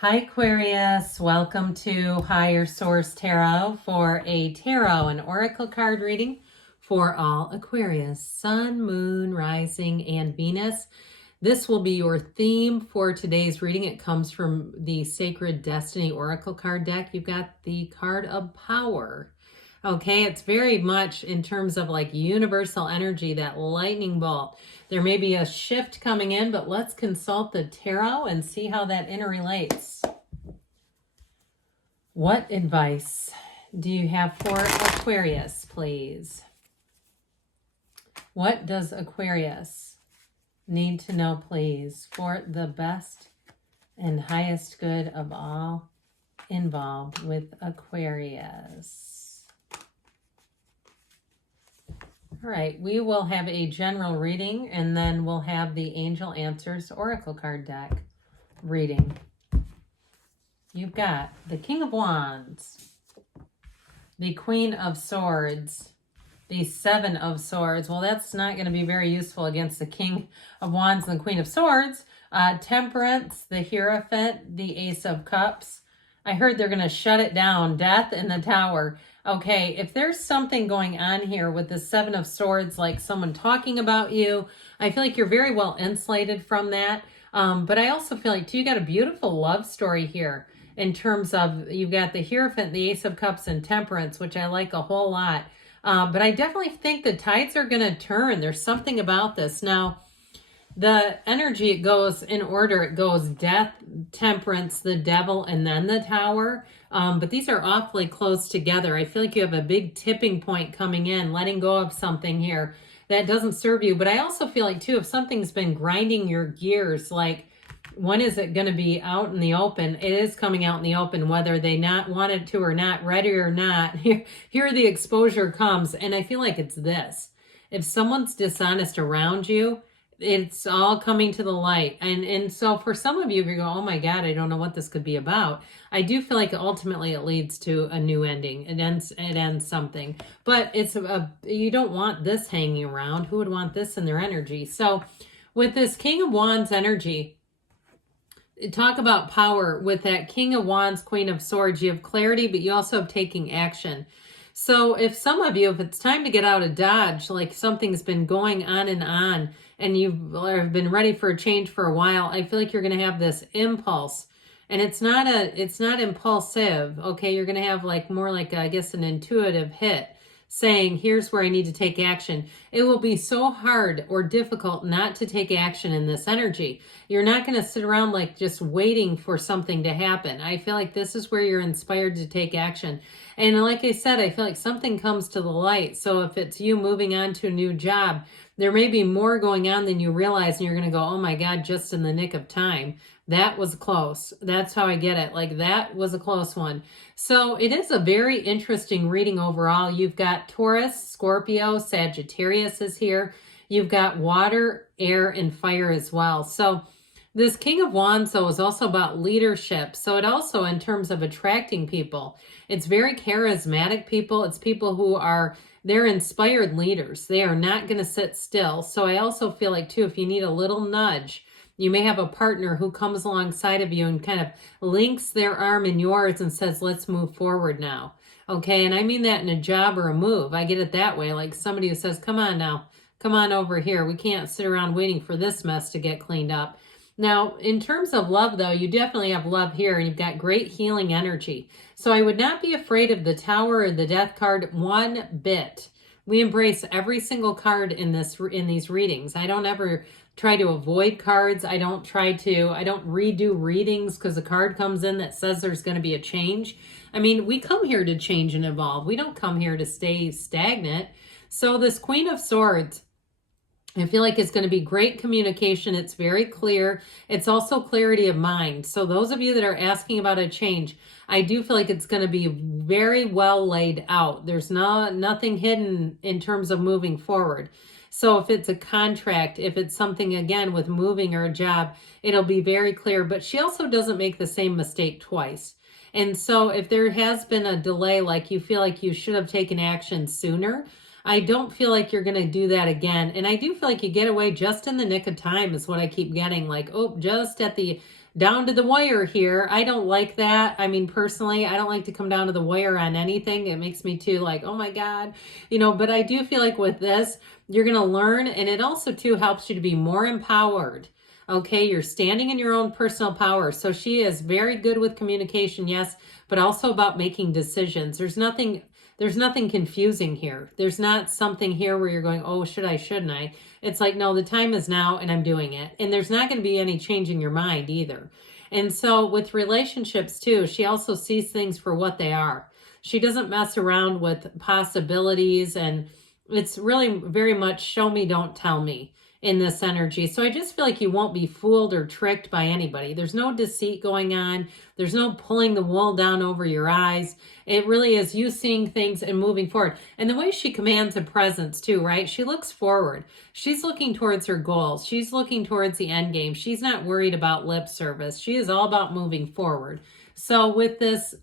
Hi Aquarius, welcome to Higher Source Tarot for a tarot and oracle card reading for all Aquarius, Sun, Moon, Rising, and Venus. This will be your theme for today's reading. It comes from the Sacred Destiny Oracle card deck. You've got the card of power. Okay, it's very much in terms of like universal energy, that lightning bolt. There may be a shift coming in, but let's consult the tarot and see how that interrelates. What advice do you have for Aquarius, please? What does Aquarius need to know, please, for the best and highest good of all involved with Aquarius? All right, we will have a general reading, and then we'll have the Angel Answers Oracle card deck reading. You've got the King of Wands, the Queen of Swords, the Seven of Swords. Well, that's not going to be very useful against the King of Wands and the Queen of Swords. Temperance, the Hierophant, the Ace of Cups. I heard they're going to shut it down. Death in the Tower. Okay, if there's something going on here with the Seven of Swords, like someone talking about you, I feel like you're very well insulated from that. But I also feel like, too, you got a beautiful love story here in terms of you've got the Hierophant, the Ace of Cups, and Temperance, which I like a whole lot. But I definitely think the tides are going to turn. There's something about this. Now, the energy, it goes in order. It goes Death, Temperance, the Devil, and then the Tower. But these are awfully close together. I feel like you have a big tipping point coming in, letting go of something here that doesn't serve you. But I also feel like, too, if something's been grinding your gears, like when is it going to be out in the open? It is coming out in the open, whether they not wanted to or not, ready or not. Here the exposure comes. And I feel like it's this. If someone's dishonest around you, it's all coming to the light. And so for some of you, if you go, oh my God, I don't know what this could be about, I do feel like ultimately it leads to a new ending. It ends something. But you don't want this hanging around. Who would want this in their energy? So with this King of Wands energy, talk about power. With that King of Wands, Queen of Swords, you have clarity, but you also have taking action. So if some of you, if it's time to get out of Dodge, like something's been going on and you've been ready for a change for a while, I feel like you're going to have this impulse. And it's not impulsive, okay? You're going to have like more like, I guess, an intuitive hit saying, here's where I need to take action. It will be so hard or difficult not to take action in this energy. You're not going to sit around like just waiting for something to happen. I feel like this is where you're inspired to take action. And like I said, I feel like something comes to the light. So if it's you moving on to a new job, there may be more going on than you realize, and you're going to go, oh my God, just in the nick of time. That was close. That's how I get it. Like that was a close one. So it is a very interesting reading overall. You've got Taurus, Scorpio, Sagittarius is here. You've got water, air, and fire as well. So this King of Wands, though, is also about leadership. So it also, in terms of attracting people, it's very charismatic people. It's people who they're inspired leaders. They are not going to sit still. So I also feel like, too, if you need a little nudge, you may have a partner who comes alongside of you and kind of links their arm in yours and says, let's move forward now. Okay, and I mean that in a job or a move. I get it that way, like somebody who says, come on now, come on over here. We can't sit around waiting for this mess to get cleaned up. Now, in terms of love, though, you definitely have love here, and you've got great healing energy. So I would not be afraid of the Tower or the Death card one bit. We embrace every single card in these readings. I don't ever try to avoid cards. I don't redo readings because a card comes in that says there's going to be a change. I mean, we come here to change and evolve. We don't come here to stay stagnant. So this Queen of Swords, I feel like it's going to be great communication. It's very clear. It's also clarity of mind. So those of you that are asking about a change, I do feel like it's going to be very well laid out. There's nothing hidden in terms of moving forward. So if it's a contract, if it's something, again, with moving or a job, it'll be very clear. But she also doesn't make the same mistake twice. And so if there has been a delay, like you feel like you should have taken action sooner, I don't feel like you're going to do that again. And I do feel like you get away just in the nick of time is what I keep getting. Like, oh, just at the down to the wire here. I don't like that. I mean, personally, I don't like to come down to the wire on anything. It makes me too like, oh my God, you know, but I do feel like with this, you're going to learn, and it also too helps you to be more empowered. Okay, you're standing in your own personal power. So she is very good with communication, yes, but also about making decisions. There's nothing confusing here. There's not something here where you're going, oh, should I, shouldn't I? It's like, no, the time is now and I'm doing it. And there's not going to be any changing your mind either. And so with relationships too, she also sees things for what they are. She doesn't mess around with possibilities, and it's really very much show me, don't tell me in this energy. So I just feel like you won't be fooled or tricked by anybody. There's no deceit going on. There's no pulling the wool down over your eyes. It really is you seeing things and moving forward. And the way she commands a presence too, right? She looks forward. She's looking towards her goals. She's looking towards the end game. She's not worried about lip service. She is all about moving forward. So with this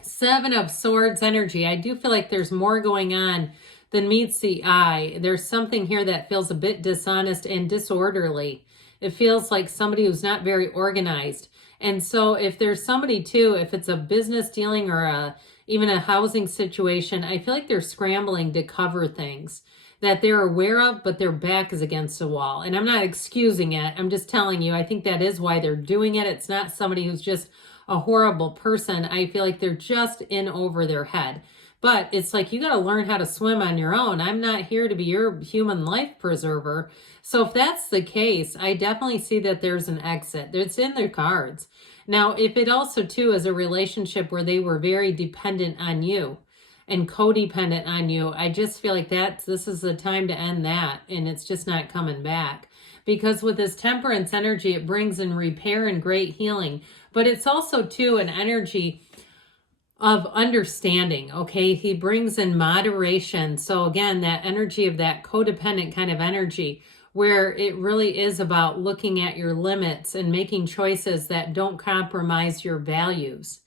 Seven of Swords energy, I do feel like there's more going on than meets the eye. There's something here that feels a bit dishonest and disorderly. It feels like somebody who's not very organized. And so if there's somebody too, if it's a business dealing or even a housing situation, I feel like they're scrambling to cover things that they're aware of, but their back is against the wall. And I'm not excusing it. I'm just telling you, I think that is why they're doing it. It's not somebody who's just a horrible person. I feel like they're just in over their head. But it's like, you got to learn how to swim on your own. I'm not here to be your human life preserver. So if that's the case, I definitely see that there's an exit. It's in their cards. Now, if it also too is a relationship where they were very dependent on you and codependent on you, I just feel like this is the time to end that, and it's just not coming back. Because with this Temperance energy, it brings in repair and great healing. But it's also too an energy of understanding, okay? He brings in moderation. So again, that energy of that codependent kind of energy, where it really is about looking at your limits and making choices that don't compromise your values.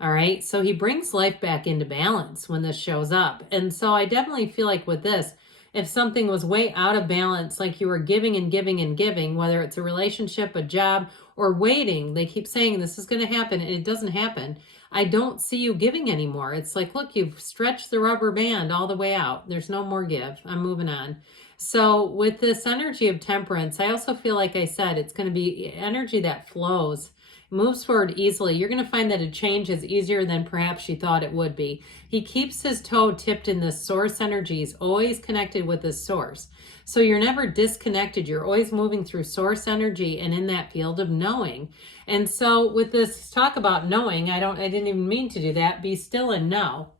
All right, so he brings life back into balance when this shows up. And so I definitely feel like with this, if something was way out of balance, like you were giving and giving and giving, whether it's a relationship, a job, or waiting, they keep saying this is going to happen and it doesn't happen. I don't see you giving anymore. It's like, look, you've stretched the rubber band all the way out. There's no more give. I'm moving on. So with this energy of Temperance, I also feel like I said, it's going to be energy that flows, moves forward easily. You're going to find that a change is easier than perhaps you thought it would be. He keeps his toe tipped in the source energy. He's always connected with the source. So you're never disconnected. You're always moving through source energy and in that field of knowing. And so with this talk about knowing, I didn't even mean to do that. Be still and know.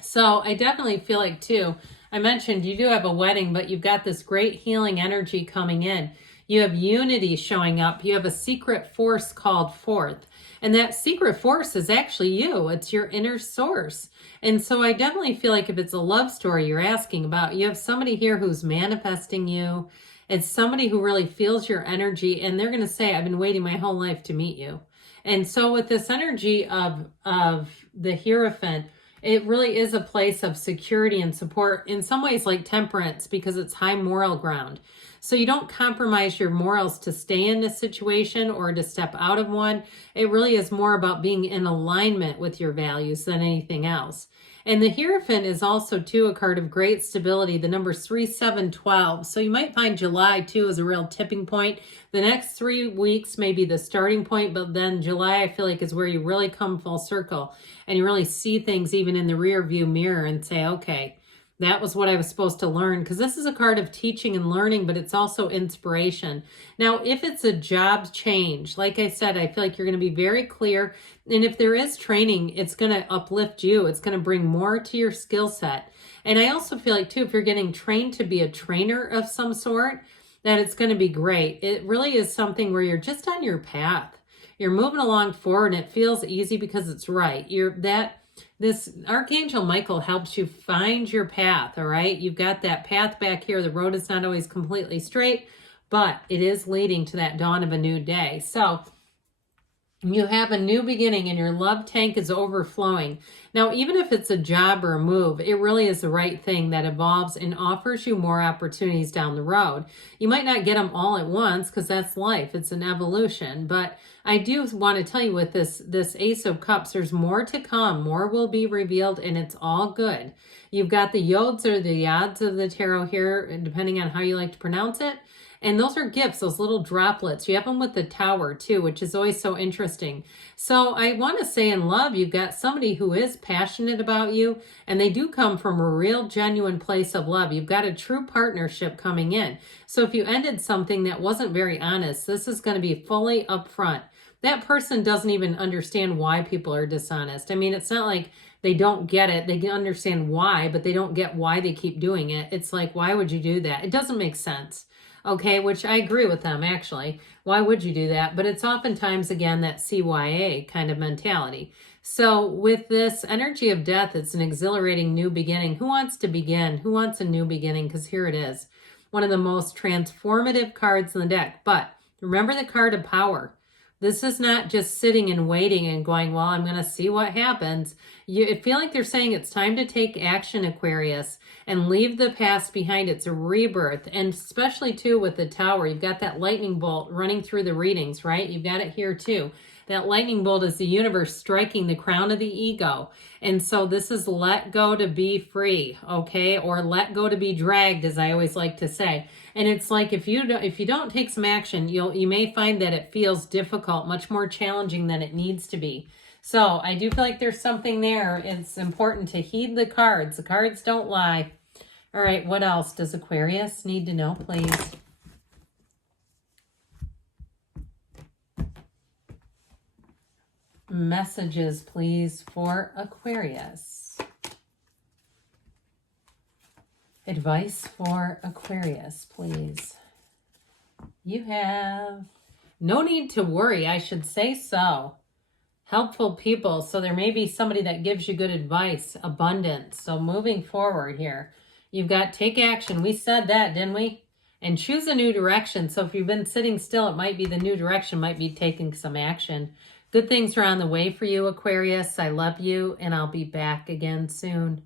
So I definitely feel like too, I mentioned you do have a wedding, but you've got this great healing energy coming in. You have unity showing up. You have a secret force called forth. And that secret force is actually you. It's your inner source. And so I definitely feel like if it's a love story you're asking about, you have somebody here who's manifesting you. It's somebody who really feels your energy, and they're going to say, I've been waiting my whole life to meet you. And so with this energy of the Hierophant, it really is a place of security and support, in some ways like Temperance, because it's high moral ground. So you don't compromise your morals to stay in a situation or to step out of one. It really is more about being in alignment with your values than anything else. And the Hierophant is also, too, a card of great stability. The numbers 3, 7, 12. So you might find July, too, as a real tipping point. The next 3 weeks may be the starting point, but then July, I feel like, is where you really come full circle and you really see things even in the rear view mirror and say, okay, that was what I was supposed to learn, because this is a card of teaching and learning, but it's also inspiration. Now, if it's a job change, like I said, I feel like you're going to be very clear. And if there is training, it's going to uplift you. It's going to bring more to your skill set. And I also feel like, too, if you're getting trained to be a trainer of some sort, that it's going to be great. It really is something where you're just on your path. You're moving along forward, and it feels easy because it's right. This Archangel Michael helps you find your path, all right? You've got that path back here. The road is not always completely straight, but it is leading to that dawn of a new day. So You have a new beginning and your love tank is overflowing. Now, even if it's a job or a move, it really is the right thing that evolves and offers you more opportunities down the road. You might not get them all at once because that's life. It's an evolution. But I do want to tell you with this Ace of Cups, there's more to come. More will be revealed and it's all good. You've got the yods or the yods of the tarot here, depending on how you like to pronounce it. And those are gifts, those little droplets. You have them with the Tower too, which is always so interesting. So I want to say in love, you've got somebody who is passionate about you, and they do come from a real genuine place of love. You've got a true partnership coming in. So if you ended something that wasn't very honest, this is going to be fully upfront. That person doesn't even understand why people are dishonest. I mean, it's not like they don't get it. They can understand why, but they don't get why they keep doing it. It's like, why would you do that? It doesn't make sense. Okay, which I agree with them, actually. Why would you do that? But it's oftentimes, again, that CYA kind of mentality. So with this energy of death, it's an exhilarating new beginning. Who wants to begin? Who wants a new beginning? Because here it is. One of the most transformative cards in the deck. But remember the card of power. This is not just sitting and waiting and going, well, I'm going to see what happens. I feel like they're saying it's time to take action, Aquarius, and leave the past behind. It's a rebirth. And especially, too, with the Tower, you've got that lightning bolt running through the readings, right? You've got it here, too. That lightning bolt is the universe striking the crown of the ego. And so this is let go to be free, okay? Or let go to be dragged, as I always like to say. And it's like if you don't take some action, you may find that it feels difficult, much more challenging than it needs to be. So I do feel like there's something there. It's important to heed the cards. The cards don't lie. All right, what else does Aquarius need to know, please? Messages, please, for Aquarius. Advice for Aquarius, please. You have no need to worry, I should say so. Helpful people, so there may be somebody that gives you good advice, abundance. So moving forward here, you've got take action. We said that, didn't we? And choose a new direction. So if you've been sitting still, it might be the new direction, might be taking some action. Good things are on the way for you, Aquarius. I love you, and I'll be back again soon.